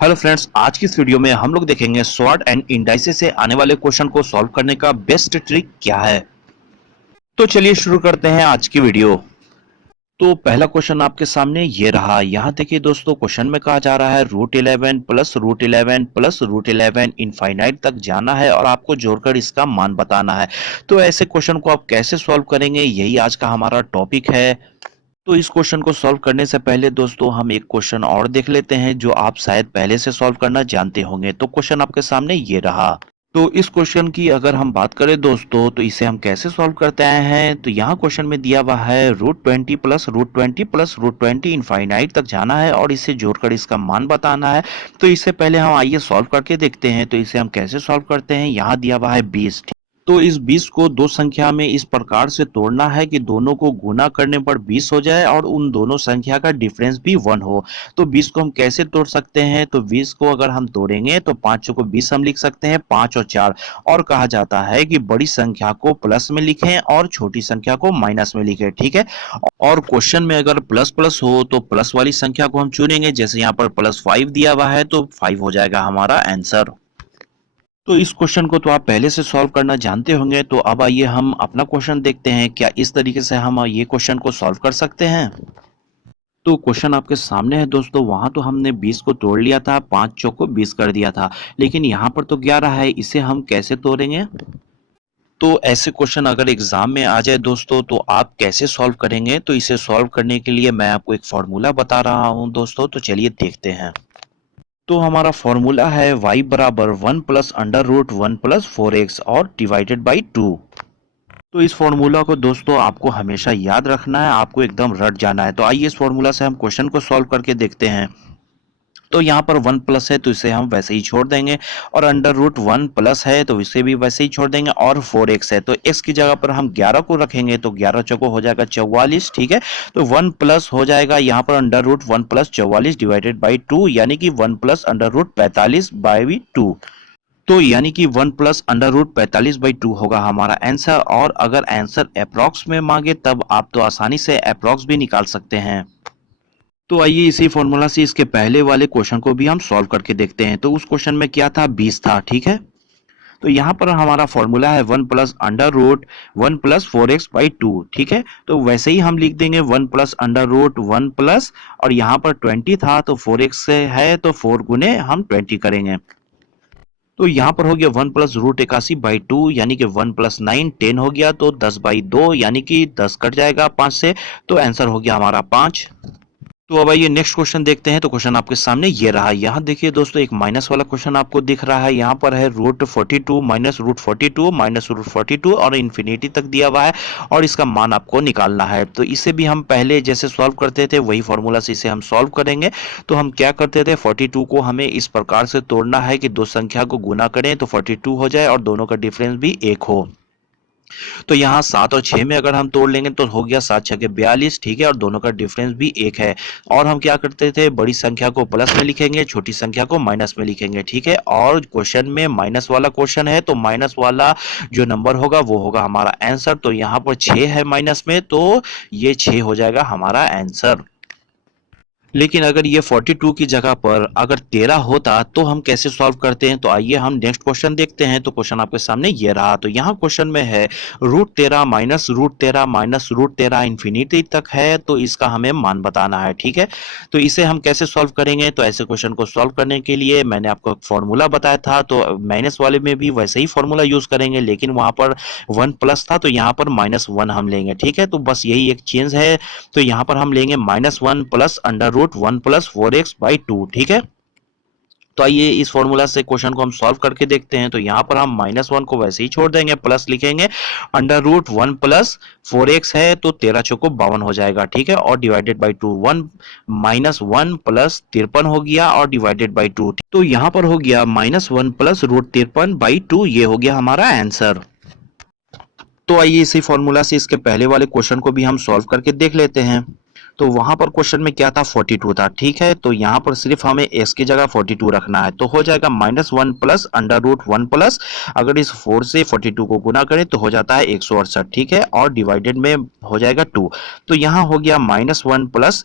Hello friends, आज की इस वीडियो में हम लोग देखेंगे सॉर्ट एंड इंडाइसेस से आने वाले क्वेश्चन को सॉल्व करने का बेस्ट ट्रिक क्या है। तो चलिए शुरू करते हैं आज की वीडियो। तो पहला क्वेश्चन आपके सामने ये रहा। यहाँ देखिए दोस्तों, क्वेश्चन में कहा जा रहा है √11 प्लस √11 प्लस √11 इनफाइनाइट तक जाना है और आपको जोड़कर इसका मान बताना है। तो ऐसे क्वेश्चन को आप कैसे सॉल्व करेंगे, यही आज का हमारा टॉपिक है। तो इस क्वेश्चन को सॉल्व करने से पहले दोस्तों हम एक क्वेश्चन और देख लेते हैं जो आप शायद पहले से सॉल्व करना जानते होंगे। तो क्वेश्चन आपके सामने ये रहा। तो इस क्वेश्चन की अगर हम बात करें दोस्तों, तो इसे हम कैसे सॉल्व करते आए हैं। तो यहाँ क्वेश्चन में दिया हुआ है √20 प्लस √20 प्लस √20 इनफाइनाइट तक जाना है और इसे जोड़कर इसका मान बताना है। तो इससे पहले हम आइए सॉल्व करके देखते हैं। तो इसे हम कैसे सॉल्व करते हैं। यहाँ दिया हुआ है 20। तो इस 20 को दो संख्या में इस प्रकार से तोड़ना है कि दोनों को गुना करने पर 20 हो जाए और उन दोनों संख्या का डिफरेंस भी 1 हो। तो 20 को हम कैसे तोड़ सकते हैं। तो 20 को अगर हम तोड़ेंगे तो 5 को 20 हम लिख सकते हैं, 5 और 4। और कहा जाता है कि बड़ी संख्या को प्लस में लिखें और छोटी संख्या को माइनस में लिखें, ठीक है। और क्वेश्चन में अगर प्लस प्लस हो तो प्लस वाली संख्या को हम चुनेंगे। जैसे यहाँ पर +5 दिया हुआ है तो 5 हो जाएगा हमारा आंसर। तो इस क्वेश्चन को तो आप पहले से सॉल्व करना जानते होंगे। तो अब आइए हम अपना क्वेश्चन देखते हैं, क्या इस तरीके से हम ये क्वेश्चन को सॉल्व कर सकते हैं। तो क्वेश्चन आपके सामने है दोस्तों। वहां तो हमने 20 को तोड़ लिया था, 5 चौको 20 कर दिया था, लेकिन यहाँ पर तो 11 है। इसे हम कैसे तोड़ेंगे। तो ऐसे क्वेश्चन अगर एग्जाम में आ जाए दोस्तों तो आप कैसे सॉल्व करेंगे। तो इसे सॉल्व करने के लिए मैं आपको एक फॉर्मूला बता रहा हूं दोस्तों। तो चलिए देखते हैं। तो हमारा फॉर्मूला है y बराबर 1 प्लस √1 प्लस 4x और डिवाइडेड बाई 2। तो इस फॉर्मूला को दोस्तों आपको हमेशा याद रखना है, आपको एकदम रट जाना है। तो आइए इस फॉर्मूला से हम क्वेश्चन को सॉल्व करके देखते हैं। तो यहाँ पर 1 प्लस है तो इसे हम वैसे ही छोड़ देंगे, और √1 प्लस है तो इसे भी वैसे ही छोड़ देंगे, और 4x है तो x की जगह पर हम 11 को रखेंगे तो 11 चौको हो जाएगा 44, ठीक है। तो 1 प्लस हो जाएगा यहाँ पर √1 प्लस 44 डिवाइडेड बाई 2, यानी कि 1 प्लस √45 बाई 2। तो यानी कि 1 प्लस √45 बाई 2 होगा हमारा आंसर। और अगर आंसर अप्रॉक्स में मांगे तब आप तो आसानी से अप्रॉक्स भी निकाल सकते हैं। तो आइए इसी फॉर्मूला से इसके पहले वाले क्वेश्चन को भी हम सॉल्व करके देखते हैं। तो उस क्वेश्चन में क्या था, 20 था, ठीक है। तो यहाँ पर हमारा फॉर्मूला है 1 प्लस √1 प्लस 4x बाई 2, ठीक है। तो वैसे ही हम लिख देंगे 1 प्लस √1 प्लस, और यहाँ पर 20 था तो 4x से है तो 4 गुने हम 20 करेंगे। तो यहाँ पर हो गया 1 प्लस √81 बाई 2, यानी कि 1 प्लस 9 10 हो गया, तो 10 बाई 2 यानी कि 10 कट जाएगा 5 से, तो आंसर हो गया हमारा 5। तो अब आइए नेक्स्ट क्वेश्चन देखते हैं। तो क्वेश्चन आपके सामने ये रहा। यहाँ देखिए दोस्तों, एक माइनस वाला क्वेश्चन आपको दिख रहा है। यहाँ पर है √42 माइनस √42 माइनस √42 और इन्फिनिटी तक दिया हुआ है, और इसका मान आपको निकालना है। तो इसे भी हम पहले जैसे सॉल्व करते थे वही फॉर्मूला से इसे हम सॉल्व करेंगे। तो हम क्या करते थे, 42 को हमें इस प्रकार से तोड़ना है कि दो संख्या को गुना करें तो 42 हो जाए और दोनों का डिफरेंस भी 1 हो। तो यहाँ 7 और 6 में अगर हम तोड़ लेंगे तो हो गया 7 6 42, ठीक है, और दोनों का डिफरेंस भी 1 है। और हम क्या करते थे, बड़ी संख्या को प्लस में लिखेंगे, छोटी संख्या को माइनस में लिखेंगे, ठीक है। और क्वेश्चन में माइनस वाला क्वेश्चन है तो माइनस वाला जो नंबर होगा वो होगा हमारा आंसर। तो यहाँ पर 6 है माइनस में, तो ये 6 हो जाएगा हमारा आंसर। लेकिन अगर ये 42 की जगह पर अगर 13 होता तो हम कैसे सॉल्व करते हैं। तो आइए हम नेक्स्ट क्वेश्चन देखते हैं। तो क्वेश्चन आपके सामने ये रहा। तो यहाँ क्वेश्चन में है √13 माइनस √13 माइनस √13 इन्फिनिटी तक है, तो इसका हमें मान बताना है, ठीक है। तो इसे हम कैसे सॉल्व करेंगे। तो ऐसे क्वेश्चन को सॉल्व करने के लिए मैंने आपको एक फॉर्मूला बताया था, तो माइनस वाले में भी वैसे ही फॉर्मूला यूज करेंगे, लेकिन वहां पर 1 प्लस था तो यहाँ पर -1 हम लेंगे, ठीक है। तो बस यही एक चेंज है। तो यहाँ पर हम लेंगे -1 प्लस √1 प्लस 4x बाई 2, ठीक है। तो आइए इस फॉर्मूला से क्वेश्चन को हम सॉल्व करके देखते हैं। तो यहाँ पर हम -1 को वैसे ही छोड़ देंगे, प्लस लिखेंगे, √1 प्लस 4x है तो 13 चौको 52 हो जाएगा, ठीक है। और डिवाइडेड बाई 2, 1 प्लस 53 हो गया और डिवाइडेड बाई 2। तो यहाँ पर हो गया -1 प्लस √53 बाई 2, ये हो गया हमारा आंसर। तो आइए इसी फॉर्मूला से इसके पहले वाले क्वेश्चन को भी हम सॉल्व करके देख लेते हैं। तो वहां पर क्वेश्चन में क्या था, 42 था, ठीक है। तो यहाँ पर सिर्फ हमें s की जगह 42 रखना है, तो हो जाएगा -1 प्लस √1 प्लस, अगर इस 4 से 42 को गुना करें तो हो जाता है 168, ठीक है। और डिवाइडेड में हो जाएगा 2, तो यहाँ हो गया -1 प्लस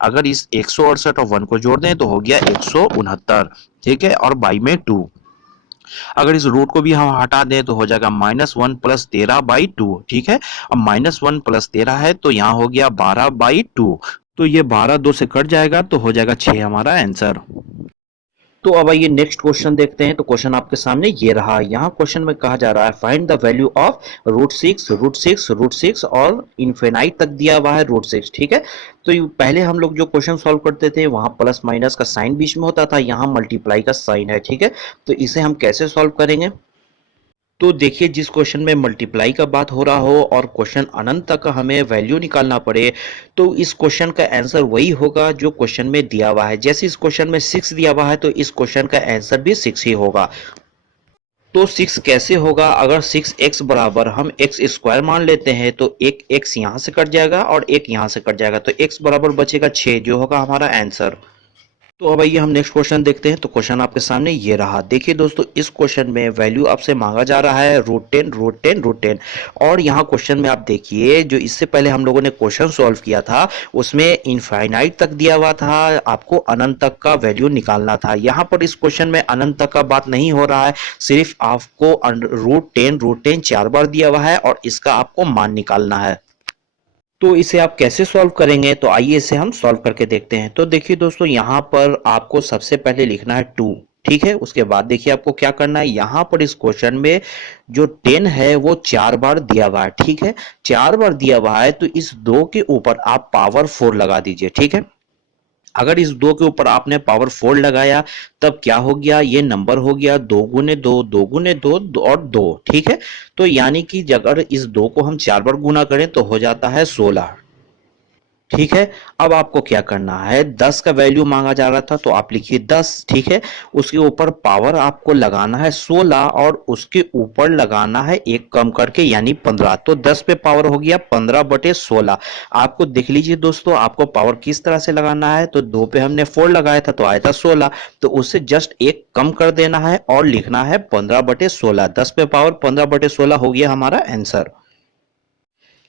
अगर इस 168 और 1 को जोड़ दें तो हो गया 169, ठीक है, और बाई में 2। अगर इस रूट को भी हम हटा दें तो हो जाएगा -1 प्लस 13/2, ठीक है। अब -1 प्लस 13 है तो यहाँ हो गया 12/2, तो ये 12 2 से कट जाएगा तो हो जाएगा 6 हमारा आंसर। तो अब आइए नेक्स्ट क्वेश्चन देखते हैं। तो क्वेश्चन आपके सामने ये रहा। यहाँ क्वेश्चन में कहा जा रहा है फाइंड द वैल्यू ऑफ √6 और इनफिनाइट तक दिया हुआ है √6, ठीक है। तो पहले हम लोग जो क्वेश्चन सॉल्व करते थे वहां प्लस माइनस का साइन बीच में होता था, यहाँ मल्टीप्लाई का साइन है, ठीक है। तो इसे हम कैसे सॉल्व करेंगे? तो देखिए, जिस क्वेश्चन में मल्टीप्लाई का बात हो रहा हो और क्वेश्चन अनंत तक हमें वैल्यू निकालना पड़े, तो इस क्वेश्चन का आंसर वही होगा जो क्वेश्चन में दिया हुआ है। जैसे इस क्वेश्चन में 6 दिया हुआ है तो इस क्वेश्चन का आंसर भी 6 ही होगा। तो 6 कैसे होगा? अगर 6x बराबर हम एक्स स्क्वायर मान लेते हैं तो एक x यहाँ से कट जाएगा और एक यहाँ से कट जाएगा, तो x बराबर बचेगा 6, जो होगा हमारा आंसर। तो अब आइए हम नेक्स्ट क्वेश्चन देखते हैं। तो क्वेश्चन आपके सामने ये रहा। देखिए दोस्तों, इस क्वेश्चन में वैल्यू आपसे मांगा जा रहा है √10 और यहाँ क्वेश्चन में आप देखिए, जो इससे पहले हम लोगों ने क्वेश्चन सॉल्व किया था उसमें इनफाइनाइट तक दिया हुआ था, आपको अनंत तक का वैल्यू निकालना था। यहाँ पर इस क्वेश्चन में अनंत तक का बात नहीं हो रहा है, सिर्फ आपको √10 4 बार दिया हुआ है और इसका आपको मान निकालना है। तो इसे आप कैसे सॉल्व करेंगे? तो आइए इसे हम सॉल्व करके देखते हैं। तो देखिए दोस्तों, यहाँ पर आपको सबसे पहले लिखना है 2, ठीक है। उसके बाद देखिए आपको क्या करना है, यहाँ पर इस क्वेश्चन में जो 10 है वो 4 बार दिया हुआ है, ठीक है। 4 बार दिया हुआ है तो इस 2 के ऊपर आप पावर 4 लगा दीजिए, ठीक है। अगर इस 2 के ऊपर आपने पावर 4 लगाया तब क्या हो गया, ये नंबर हो गया 2 गुने 2, 2 गुने 2 और 2, ठीक है। तो यानी कि अगर इस 2 को हम 4 बार गुना करें तो हो जाता है 16, ठीक है। अब आपको क्या करना है, 10 का वैल्यू मांगा जा रहा था तो आप लिखिए 10, ठीक है। उसके ऊपर पावर आपको लगाना है 16 और उसके ऊपर लगाना है एक कम करके यानी 15, तो 10 पे पावर हो गया 15/16। आपको देख लीजिए दोस्तों, आपको पावर किस तरह से लगाना है, तो 2 पे हमने 4 लगाया था तो आया था 16, तो उससे जस्ट एक कम कर देना है और लिखना है 15/16। 10 पे पावर 15/16 हो गया हमारा आंसर।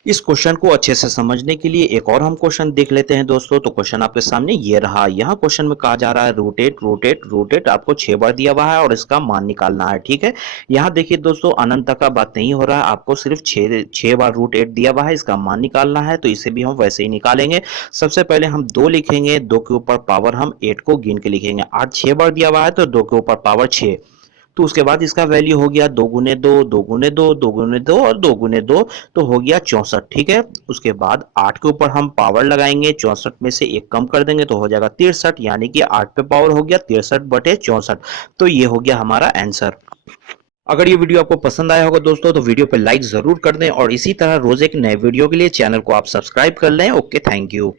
इस क्वेश्चन को अच्छे से समझने के लिए एक और हम क्वेश्चन देख लेते हैं दोस्तों। तो क्वेश्चन आपके सामने ये रहा। यहाँ क्वेश्चन में कहा जा रहा है रोटेट आपको 6 बार दिया हुआ है और इसका मान निकालना है, ठीक है। यहाँ देखिए दोस्तों, अनंत तक का बात नहीं हो रहा है, आपको सिर्फ 6 बार √8 दिया हुआ है, इसका मान निकालना है। तो इसे भी हम वैसे ही निकालेंगे। सबसे पहले हम 2 लिखेंगे, 2 के ऊपर पावर हम 8 को गिन के लिखेंगे। 8 6 बार दिया हुआ है तो 2 के ऊपर पावर 6, तो उसके बाद इसका वैल्यू हो गया 2 गुने 2, 2 गुने 2, 2 गुने 2 और 2 गुने 2, तो हो गया 64, ठीक है। उसके बाद 8 के ऊपर हम पावर लगाएंगे, 64 में से एक कम कर देंगे तो हो जाएगा 63, यानी कि 8 पे पावर हो गया 63/64, तो ये हो गया हमारा आंसर। अगर ये वीडियो आपको पसंद आया होगा दोस्तों तो वीडियो पे लाइक जरूर कर दें और इसी तरह रोज एक नए वीडियो के लिए चैनल को आप सब्सक्राइब कर लें। Okay, thank you.